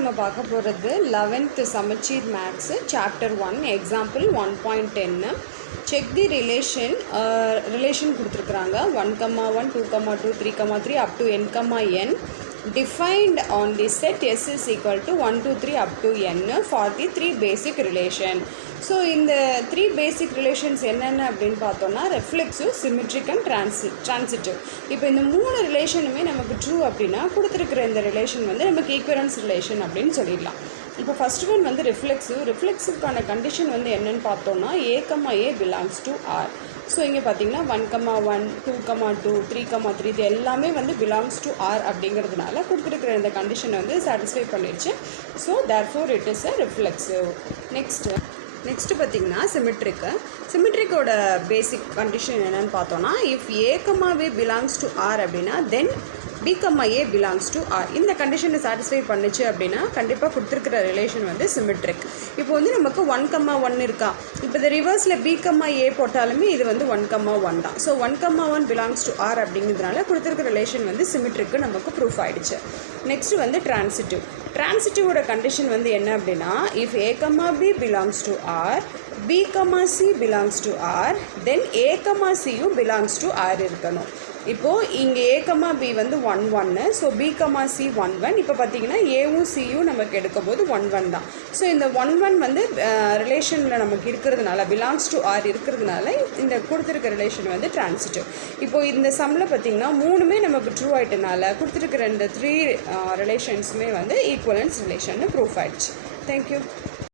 நம்ம பார்க்க போகிறது 11th சமச்சீர் மேக்ஸு சாப்டர் 1 எக்ஸாம்பிள் 1.10. செக் தி ரிலேஷன் கொடுத்துருக்குறாங்க 1,1 2,2 3,3 up to n, defined on the set S is equal to 1 to 3 up to n for the 3 basic relation. So இந்த 3 பேசிக் relations என்னென்ன அப்படின்னு பார்த்தோன்னா ரெஃப்ளெக்ஸிவ், சிமெட்ரிக் அண்ட் ட்ரான்சிட்டிவ். இப்போ இந்த 3 ரிலேஷனுமே நமக்கு true அப்படின்னா கொடுத்துருக்கிற இந்த ரிலேஷன் வந்து நமக்கு ஈக்குவலன்ஸ் ரிலேஷன் அப்படின்னு சொல்லிடலாம். இப்போ ஃபஸ்ட் ஒன் வந்து ரிஃப்ளெக்ஸுக்கான கண்டிஷன் வந்து என்னென்னு பார்த்தோன்னா A, belongs to R. So இங்கே பார்த்தீங்கன்னா 1,1 2,2 3,3 இது எல்லாமே வந்து பிலாங்ஸ் டு ஆர் அப்படிங்கிறதுனால கொடுத்துருக்கிற இந்த கண்டிஷனை வந்து சாட்டிஸ்ஃபை பண்ணிடுச்சு. So therefore it is a reflexive. Next பார்த்திங்கன்னா சிமெட்ரிக்கோட பேசிக் கண்டிஷன் என்னென்னு பார்த்தோன்னா if A, belongs to R அப்படின்னா then B, A belongs to R. இந்த கண்டிஷனை சாட்டிஸ்ஃபை பண்ணிச்சு அப்படின்னா கண்டிப்பாக கொடுத்துருக்கிற ரிலேஷன் வந்து சிமெட்ரிக். இப்போ வந்து நமக்கு 1,1 இருக்கா, இப்போ இந்த ரிவர்ஸில் B, A போட்டாலுமே இது வந்து 1,1 தான். ஸோ 1,1 பிலாங்ஸ் டு ஆர் அப்படிங்கிறதுனால கொடுத்துருக்கிற ரிலேஷன் வந்து சிமெட்ரிக்கு நமக்கு ப்ரூஃப் ஆகிடுச்சு. நெக்ஸ்ட்டு வந்து ட்ரான்சிட்டிவோட கண்டிஷன் வந்து என்ன அப்படின்னா if A, B belongs to R, B, C belongs to R, then A, Cயும் பிலாங்ஸ் டு ஆர் இருக்கணும். இப்போது இங்கே A, B வந்து 1,1, ஸோ B, C 1,1. இப்போ பார்த்தீங்கன்னா ஏவும் சியும் நமக்கு எடுக்கும் போது 1,1 தான். ஸோ இந்த 1,1 வந்து ரிலேஷனில் நமக்கு இருக்கிறதுனால பிலாங்ஸ் டு ஆர் இருக்கிறதுனால இந்த கொடுத்துருக்க ரிலேஷன் வந்து ட்ரான்சிட்டிவ். இப்போது இந்த சம்மில் பார்த்திங்கன்னா 3மே நமக்கு ட்ரூ ஆகிட்டனால கொடுத்துருக்கிற இந்த 3 ரிலேஷன்ஸுமே வந்து ஈக்குவலன்ஸ் ரிலேஷன் ப்ரூஃப் ஆகிடுச்சு. தேங்க்யூ.